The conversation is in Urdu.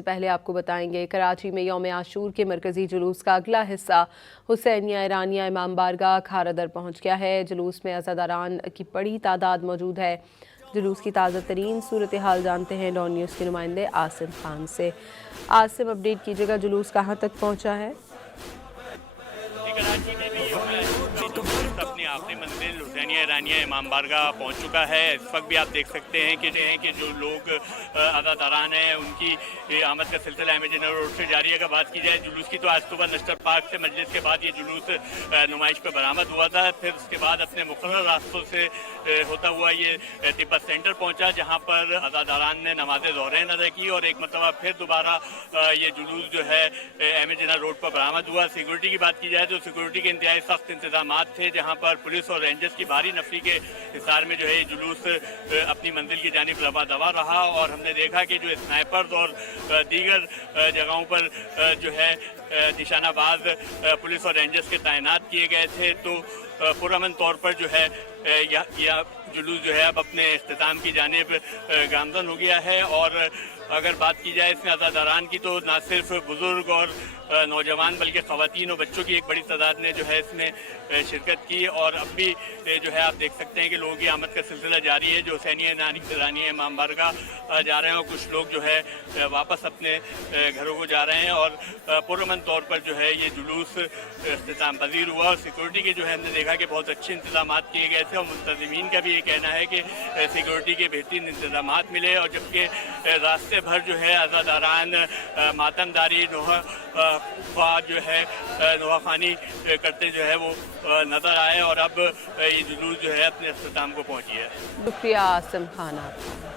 سے پہلے آپ کو بتائیں گے کراچی میں یوم عاشور کے مرکزی جلوس کا اگلا حصہ حسینیہ ایرانیہ امام بارگاہ کھارا در پہنچ گیا ہے۔ جلوس میں عزاداران کی بڑی تعداد موجود ہے۔ جلوس کی تازہ ترین صورتحال جانتے ہیں ڈان نیوز کے نمائندے عاصم خان سے۔ عاصم، اپڈیٹ کیجیے گا، جلوس کہاں تک پہنچا ہے؟ کراچی میں بھی اپنی آخری منزل حسینیہ ایرانیہ امام بارگاہ پہنچ چکا ہے۔ اس وقت بھی آپ دیکھ سکتے ہیں کہ جو لوگ عزاداران ہیں ان کی آمد کا سلسلہ احمد جنرل روڈ سے جاری ہے۔ اگر بات کی جائے جلوس کی تو آج صبح نشتر پارک سے مجلس کے بعد یہ جلوس نمائش پہ برآمد ہوا تھا، پھر اس کے بعد اپنے مقرر راستوں سے ہوتا ہوا یہ تبت سینٹر پہنچا، جہاں پر عزاداران نے نماز ظہرین ادا کی اور ایک مرتبہ پھر دوبارہ یہ جلوس جو ہے احمد جنرل روڈ پر برآمد ہوا۔ سیکورٹی کی بات کی جائے تو سیکورٹی کے انتہائی سخت انتظامات تھے، جہاں پر پولیس اور رینجرز کی بھاری نفری کے حصار میں جو ہے یہ جلوس اپنی منزل کی جانب رواں دوا رہا، اور ہم نے دیکھا کہ جو اسنائپرز اور دیگر جگہوں پر جو ہے نشانہ باز پولیس اور رینجرز کے تعینات کیے گئے تھے، تو پرامن طور پر جو ہے یہ جلوس جو ہے اب اپنے اختتام کی جانب گامزن ہو گیا ہے۔ اور اگر بات کی جائے اس میں عزاداران کی تو نہ صرف بزرگ اور نوجوان بلکہ خواتین اور بچوں کی ایک بڑی تعداد نے جو ہے اس میں شرکت کی، اور اب بھی جو ہے آپ دیکھ سکتے ہیں کہ لوگوں کی آمد کا سلسلہ جاری ہے، جو حسینیہ ایرانیہ امام بارگاہ جا رہے ہیں اور کچھ لوگ جو ہے واپس اپنے گھروں کو جا رہے ہیں، اور پرامن طور پر جو ہے یہ جلوس اختتام پذیر ہوا۔ اور سیکورٹی کے جو ہے ہم نے دیکھا کہ بہت اچھے انتظامات کیے گئے تھے، اور منتظمین کا بھی یہ کہنا ہے کہ سیکورٹی کے بہترین انتظامات ملے، اور جبکہ راستے بھر جو ہے عزاداران ماتم داری جو ہے نوحہ خوانی کرتے جو ہے وہ نظر آئے، اور اب یہ جلوس جو ہے اپنے اختتام کو پہنچی ہے۔ شکریہ عاصم خان آپ کا۔